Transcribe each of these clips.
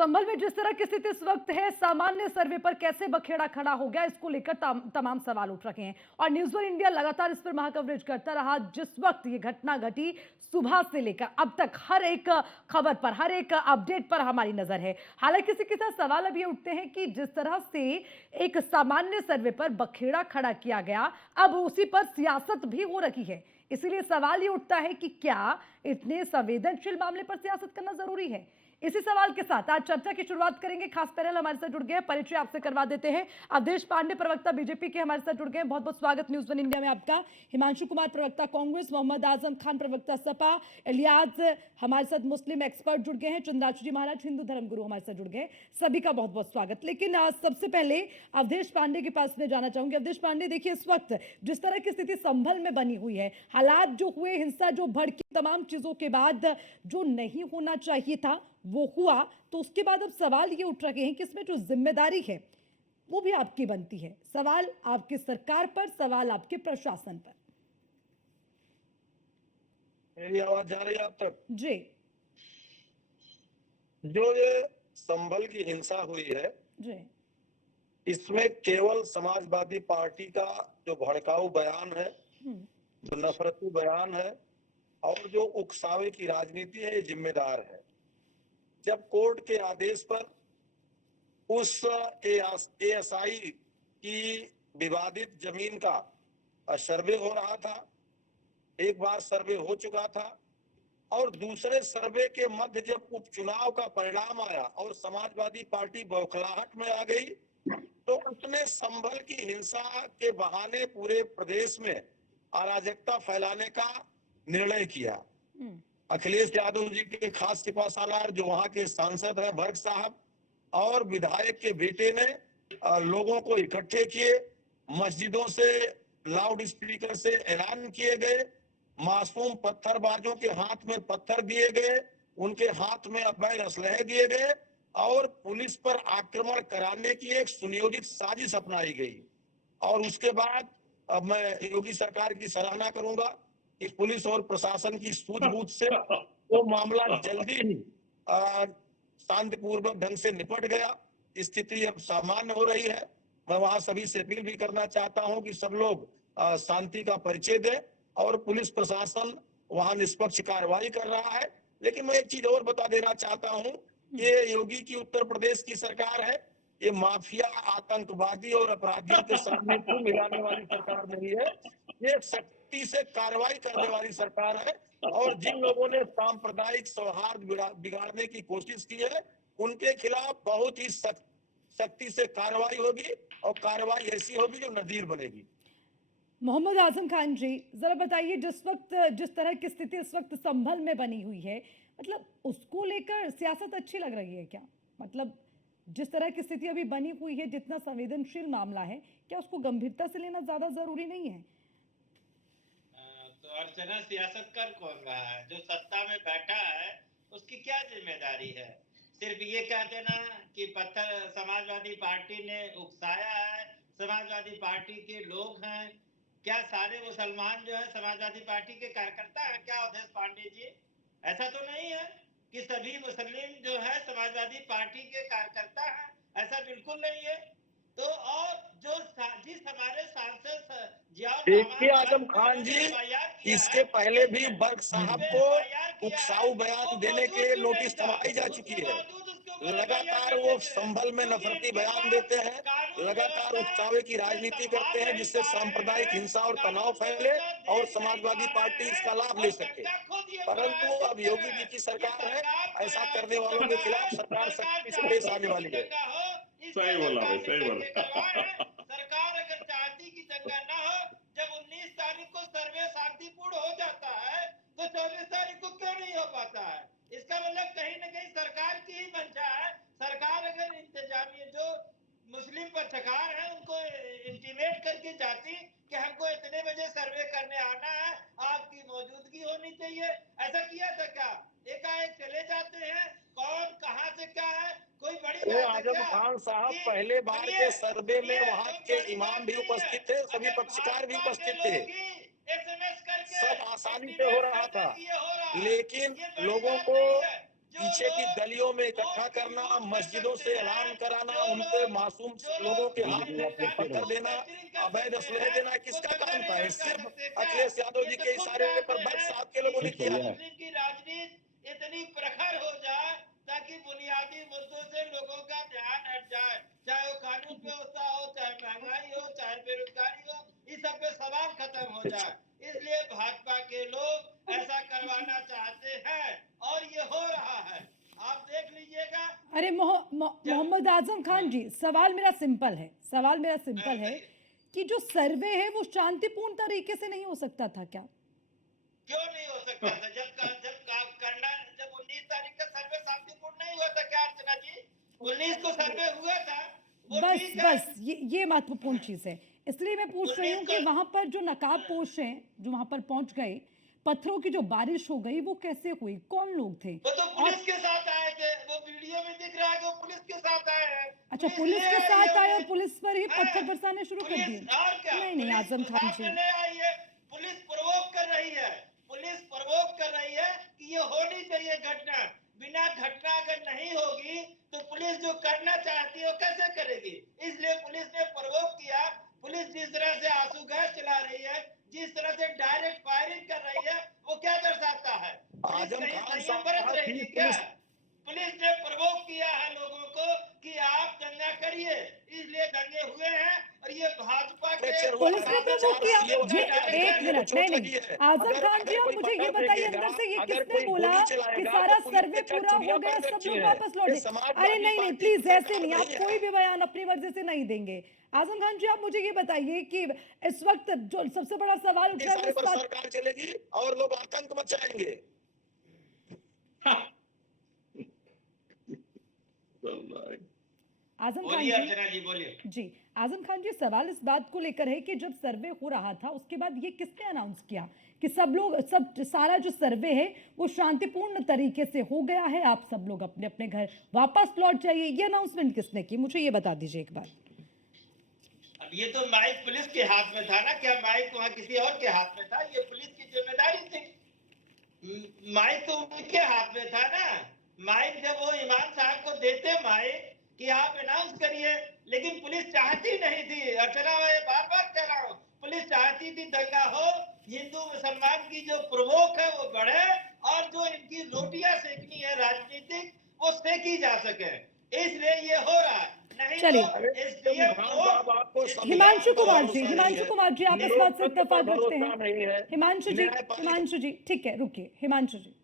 संभल में जिस तरह की स्थिति इस वक्त है, सामान्य सर्वे पर कैसे बखेड़ा खड़ा हो गया, इसको लेकर तमाम सवाल उठ रखे हैं और न्यूज़ वन इंडिया लगातार इस पर महाकवरेज करता रहा। जिस वक्त ये घटना घटी, सुबह से लेकर अब तक हर एक खबर पर, हर एक अपडेट पर हमारी नजर है। हालांकि किसी के साथ सवाल अब ये उठते हैं कि जिस तरह से एक सामान्य सर्वे पर बखेड़ा खड़ा किया गया, अब उसी पर सियासत भी हो रही है। इसीलिए सवाल ये उठता है कि क्या इतने संवेदनशील मामले पर सियासत करना जरूरी है। इसी सवाल के साथ आज चर्चा की शुरुआत करेंगे। खास पैनल हमारे साथ जुड़ गए हैं, परिचय आपसे करवा देते हैं। अवधेश पांडे, प्रवक्ता बीजेपी के, हमारे साथ जुड़ गए हैं। बहुत बहुत स्वागत न्यूज़ वन इंडिया में आपका। हिमांशु कुमार, प्रवक्ता कांग्रेस, मोहम्मद आजम खान, प्रवक्ता सपा, इलियास हमारे साथ मुस्लिम एक्सपर्ट जुड़ गए हैं, चंद्राचू जी महाराज हिंदू धर्मगुरु हमारे साथ जुड़ गए। सभी का बहुत बहुत स्वागत। लेकिन सबसे पहले अवधेश पांडे के पास में जाना चाहूंगी। अवधेश पांडे, देखिए इस वक्त जिस तरह की स्थिति संभल में बनी हुई है, हालात जो हुए, हिंसा जो भड़की, तमाम चीजों के बाद जो नहीं होना चाहिए था वो हुआ, तो उसके बाद अब सवाल ये उठ रहे हैं कि इसमें जो जिम्मेदारी है वो भी आपकी बनती है। सवाल आपकी सरकार पर, सवाल आपके प्रशासन पर। मेरी आवाज जा रही है आप तक? जी जो ये संभल की हिंसा हुई है, जी इसमें केवल समाजवादी पार्टी का जो भड़काऊ बयान है, जो नफरती बयान है और जो उकसावे की राजनीति है, ये जिम्मेदार है। जब कोर्ट के आदेश पर उस एएसआई की विवादित जमीन का सर्वे हो रहा था, एक बार सर्वे हो चुका था और दूसरे सर्वे के मध्य जब उपचुनाव का परिणाम आया और समाजवादी पार्टी बौखलाहट में आ गई, तो उसने संभल की हिंसा के बहाने पूरे प्रदेश में अराजकता फैलाने का निर्णय किया। अखिलेश यादव जी के खास सिपहसालार, जो वहां के सांसद हैं, भर्ग साहब, और विधायक के बेटे ने लोगों को इकट्ठे किए, मस्जिदों से लाउड स्पीकर से ऐलान किए गए, मासूम पत्थरबाजों के हाथ में पत्थर दिए गए, उनके हाथ में अवैध असलहे दिए गए और पुलिस पर आक्रमण कराने की एक सुनियोजित साजिश अपनाई गई। और उसके बाद अब मैं योगी सरकार की सराहना करूंगा कि पुलिस और प्रशासन की सूझबूझ से वो मामला जल्दी ही शांतिपूर्वक ढंग से निपट गया। स्थिति अब सामान्य हो रही है। मैं वहां सभी से अपील भी करना चाहता हूं कि सब लोग शांति का परिचय दें और पुलिस प्रशासन वहां निष्पक्ष कार्रवाई कर रहा है। लेकिन मैं एक चीज और बता देना चाहता हूं, ये योगी की उत्तर प्रदेश की सरकार है, ये माफिया, आतंकवादी और अपराधियों के सामने मुंह मिलाने वाली सरकार नहीं है। ये सख्ती से कार्रवाई करने वाली सरकार है और जिन लोगों ने सांप्रदायिक सौहार्द बिगाड़ने की कोशिश की है, उनके खिलाफ बहुत ही सख्ती से कार्रवाई होगी और कार्रवाई ऐसी होगी जो नजीर बनेगी। मोहम्मद आजम खान जी, जरा बताइए, जिस तरह की स्थिति इस वक्त संभल में बनी हुई है, मतलब उसको लेकर सियासत अच्छी लग रही है क्या? मतलब जिस तरह की स्थिति अभी बनी हुई है, जितना संवेदनशील मामला है, क्या उसको गंभीरता से लेना ज्यादा जरूरी नहीं है? तो अर्चना, सियासत कर कौन रहा है? जो सत्ता में बैठा है उसकी क्या जिम्मेदारी है? सिर्फ ये कह देना कि पत्थर समाजवादी पार्टी ने उकसाया है, समाजवादी पार्टी के लोग हैं। क्या सारे मुसलमान जो है समाजवादी पार्टी के कार्यकर्ता हैं क्या, अवधेश पांडे जी? ऐसा तो नहीं है कि सभी मुस्लिम जो है समाजवादी पार्टी के कार्यकर्ता हैं, ऐसा बिल्कुल नहीं है। तो और जो जिस हमारे सांसद देखिए आजम खान जी, इसके पहले भी बर्ग साहब को उकसाऊ बयान देने के नोटिस थमाई जा चुकी है। लगातार वो संभल में नफरती बयान देते हैं, लगातार उकसावे की राजनीति करते हैं जिससे सांप्रदायिक हिंसा और तनाव फैले और समाजवादी पार्टी इसका लाभ ले सके। परंतु अब योगी जी की सरकार है, ऐसा करने वालों के खिलाफ सरकार सख्ती से पेश आने वाली है। सही बोला भाई, सही बोला। सरकार अगर चाहती कि दंगा ना हो, जब 19 तारीख को सर्वे शांतिपूर्ण हो जाता है तो 24 तारीख को क्यों नहीं हो पाता है? इसका मतलब कहीं ना कहीं सरकार की ही मंशा है। सरकार अगर इंतजामिया जो मुस्लिम पक्षकार है उनको इंटीमेट करके जाती कि हमको इतने बजे सर्वे करने आना है, आपकी मौजूदगी होनी चाहिए, ऐसा किया था क्या? एकाएक चले जाते हैं, कौन कहां से क्या है, कोई बड़ी तो बात है आजम क्या? खान साहब, पहले बार के सर्वे में वहां के इमाम भी उपस्थित थे, सभी पक्षकार भी उपस्थित थे, एसएमएस करके सब आसानी से हो रहा था। ये हो रहा है, लेकिन ये बड़ी लोगों बात को नहीं है। पीछे की गलियों में इकट्ठा करना, मस्जिदों से ऐलान कराना, उन पे मासूम लोगों के हाथ में पत्थर देना, अवैध असलहे देना किसका काम था? सिर्फ अखिलेश यादव जी के इशारे पर बरसात के लोगों ने किया है। की राजनीति इतनी प्रखर हो जाए ताकि बुनियादी मुद्दों से लोगों का ध्यान हट जाए, चाहे वो कानून व्यवस्था हो, चाहे महंगाई हो, चाहे बेरोजगारी हो, इस सब पे सवाल खत्म हो जाए। इसलिए भाजपा के लोग ऐसा करवाना चाहते हैं और ये हो रहा है, आप देख लीजिएगा। अरे मोहम्मद आजम खान जी, सवाल मेरा सिंपल है कि जो सर्वे है वो शांतिपूर्ण तरीके से नहीं हो सकता था क्या? क्यों नहीं हो सकता था? जब 19 तारीख का सर्वे शांतिपूर्ण नहीं हुआ था क्या अर्चना जी? 19 को सर्वे हुआ था, वो ठीक है। बस ये महत्वपूर्ण चीज है, इसलिए मैं पूछ रही हूँ कि वहां पर जो नकाबपोश हैं, जो वहां पर पहुंच गए, पत्थरों की जो बारिश हो गई वो कैसे हुई, कौन लोग थे? वो तो पुलिस के साथ आए थे, वो वीडियो में दिख रहा है कि वो पुलिस के साथ आए हैं। अच्छा, पुलिस के साथ आए और पुलिस पर ही पत्थर बरसाने शुरू कर दिए? और क्या? नहीं आजम खान जी, पुलिस प्रवोक कर रही है, कि ये होनी चाहिए घटना। बिना घटना अगर नहीं होगी तो पुलिस जो करना चाहती है वो कैसे करेगी? इसलिए पुलिस ने प्रवोक किया। पुलिस जिस तरह से आंसू गैस चला रही है, जिस तरह से डायरेक्ट फायरिंग कर रही है, वो क्या दर्शाता है? आजम खान साहब बरत रही थी क्या? पुलिस ने प्रवोक किया है लोगों को कि आप दंगा करिए, इसलिए दंगे हुए हैं। और ये भाजपा के पुलिस ने प्रवोक किया। जी एक मिनट, नहीं आजम खान जी, आप मुझे ये बताइए अंदर से ये किसने बोला कि सारा सर्वे पूरा हो गया, सब लोग वापस लौटे? अरे नहीं प्लीज, ऐसे नहीं, आप कोई भी बयान अपनी मर्जी से नहीं देंगे। आजम खान जी, आप मुझे ये बताइए कि इस वक्त जो सबसे बड़ा सवाल उठ रहा है, सरकार चलेगी और लोग आतंक मचाएंगे। आजम खान जी, आजम खान जी, सवाल इस बात को लेकर है कि जब सर्वे हो रहा था उसके बाद ये किसने अनाउंस किया कि सारा जो सर्वे है वो शांतिपूर्ण तरीके से हो गया है, आप सब लोग अपने अपने घर वापस लौट जाइए? ये अनाउंसमेंट किसने की, मुझे ये बता दीजिए एक बार। अब ये तो माइक पुलिस के हाथ में था ना, क्या माइक वहां किसी और के हाथ में था? ये पुलिस की जिम्मेदारी थी, माइक तो उनके हाथ में था ना। माइक जब वो ईमान साहब को देते माइक कि आप अनाउंस करिए, लेकिन पुलिस चाहती नहीं थी। अर्चना, बार बार कह रहा हूँ, पुलिस चाहती थी दंगा हो, हिंदू मुसलमान की जो प्रवोक है वो बढ़े और जो इनकी रोटियां सेकनी है राजनीतिक, वो सेकी जा सके, इसलिए ये हो रहा है। चलिए हिमांशु कुमार जी, आप इस बात से इत्तेफाक रखते हैं? हिमांशु जी ठीक है, रुकिए हिमांशु जी।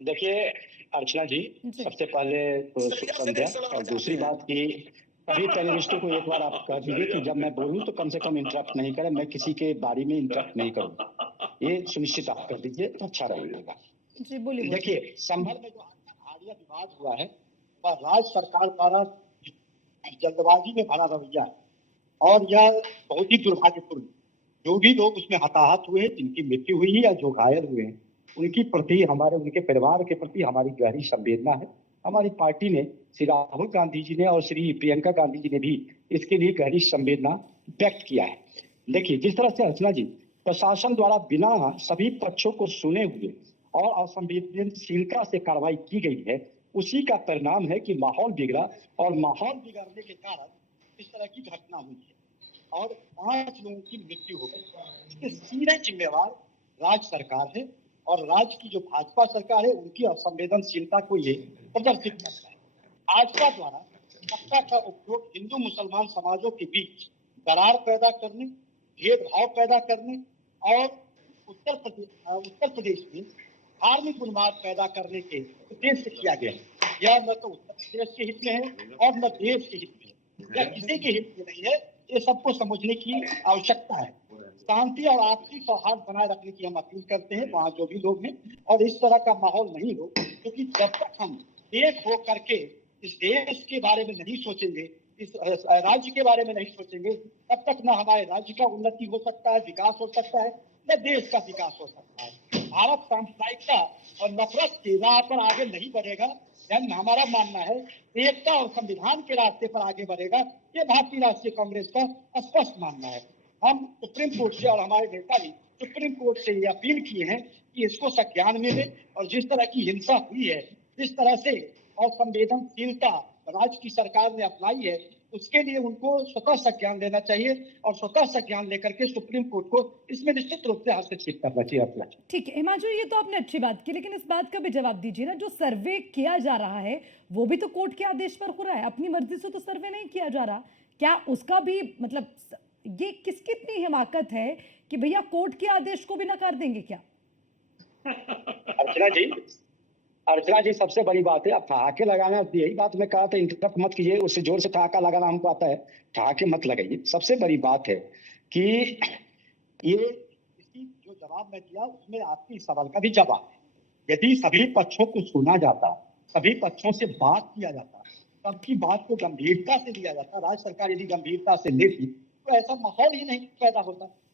देखिए अर्चना जी, सबसे पहले तो शुभ संध्या, और दूसरी बात की सभी पैनलिस्टों को एक बार आप कह दीजिए कि जब मैं बोलूं तो कम से कम इंटरप्ट नहीं करें, मैं किसी के बारे में इंटरप्ट नहीं करूं, ये सुनिश्चित आप कर दीजिए तो अच्छा रहेगा जी। बोलिए। देखिए, संभल में जो हालिया विवाद हुआ है वह राज्य सरकार द्वारा जल्दबाजी में भरा रवैया है और यह बहुत ही दुर्भाग्यपूर्ण। जो भी लोग उसमें हताहत हुए, जिनकी मृत्यु हुई है या जो घायल हुए हैं, उनकी प्रति उनके परिवार के प्रति हमारी गहरी संवेदना है। हमारी पार्टी ने, श्री राहुल गांधी जी ने और श्री प्रियंका गांधी जी ने भी इसके लिए गहरी संवेदना व्यक्त किया है। देखिए, जिस तरह से अर्चना जी, प्रशासन द्वारा बिना सभी पक्षों को सुने हुए और असंवेदनशीलता से कार्रवाई की गई है, उसी का परिणाम है कि माहौल बिगड़ा और माहौल बिगड़ने के कारण इस तरह की घटना हुई है और 5 लोगों की मृत्यु हो गई। इसके सीधे जिम्मेवार राज्य सरकार है और राज्य की जो भाजपा सरकार है उनकी असंवेदनशीलता को ये प्रदर्शित करता है। भाजपा द्वारा सत्ता का उपयोग हिंदू मुसलमान समाजों के बीच दरार पैदा करने, भेदभाव पैदा करने और उत्तर प्रदेश में धार्मिक उन्माद पैदा करने के उद्देश्य से किया गया है। यह न तो उत्तर प्रदेश के हित में है और न देश के हित में है, यह किसी के हित में नहीं है। ये सबको समझने की आवश्यकता है। शांति और आपसी सौहार्द बनाए रखने की हम अपील करते हैं वहाँ जो भी लोग हैं, और इस तरह का माहौल नहीं हो, क्योंकि जब तक हम एक हो करके इस देश के बारे में नहीं सोचेंगे, इस राज्य के बारे में नहीं सोचेंगे, तब तक न हमारे राज्य का उन्नति हो सकता है, विकास हो सकता है, न देश का विकास हो सकता है। भारत सांप्रदायिकता और नफरत की राह पर आगे नहीं बढ़ेगा। हमारा मानना है एकता और संविधान के रास्ते पर आगे बढ़ेगा, ये भारतीय राष्ट्रीय कांग्रेस का स्पष्ट मानना है। हम सुप्रीम कोर्ट से और हमारे नेता भी सुप्रीम कोर्ट से ये अपील किए हैं कि इसको संज्ञान में ले, और जिस तरह की हिंसा हुई है, जिस तरह से असंवेदनशीलता राज्य की सरकार ने अपनाई है, उसके लिए उनको स्वतः संज्ञान लेना चाहिए और स्वतः संज्ञान लेकर के सुप्रीम कोर्ट को इसमें निश्चित रूप से हस्तक्षेप करना चाहिए अपना। ठीक है हिमांशु, ये तो आपने अच्छी बात की, लेकिन इस बात का भी जवाब दीजिए ना, जो सर्वे किया जा रहा है वो भी तो कोर्ट के आदेश पर हो रहा है, अपनी मर्जी से तो सर्वे नहीं किया जा रहा। क्या उसका भी मतलब ये किसकी इतनी हिमाकत है कि भैया कोर्ट के आदेश को भी नकार देंगे क्या? अर्चना जी सबसे बड़ी बात है, अब ठहाके लगाना, यही बात मैं कहा था, इंटरप्ट मत कीजिए, उससे जोर से ठहाका लगाना हमको आता है, ठहाके मत लगाइए। सबसे बड़ी बात है कि ये इसकी जो जवाब मैं दिया उसमें आपकी सवाल का भी जवाब है। यदि सभी पक्षों को सुना जाता, सभी पक्षों से बात किया जाता, सबकी बात को गंभीरता से लिया जाता, राज्य सरकार यदि गंभीरता से लेती तो ऐसा माहौल ही नहीं पैदा होता।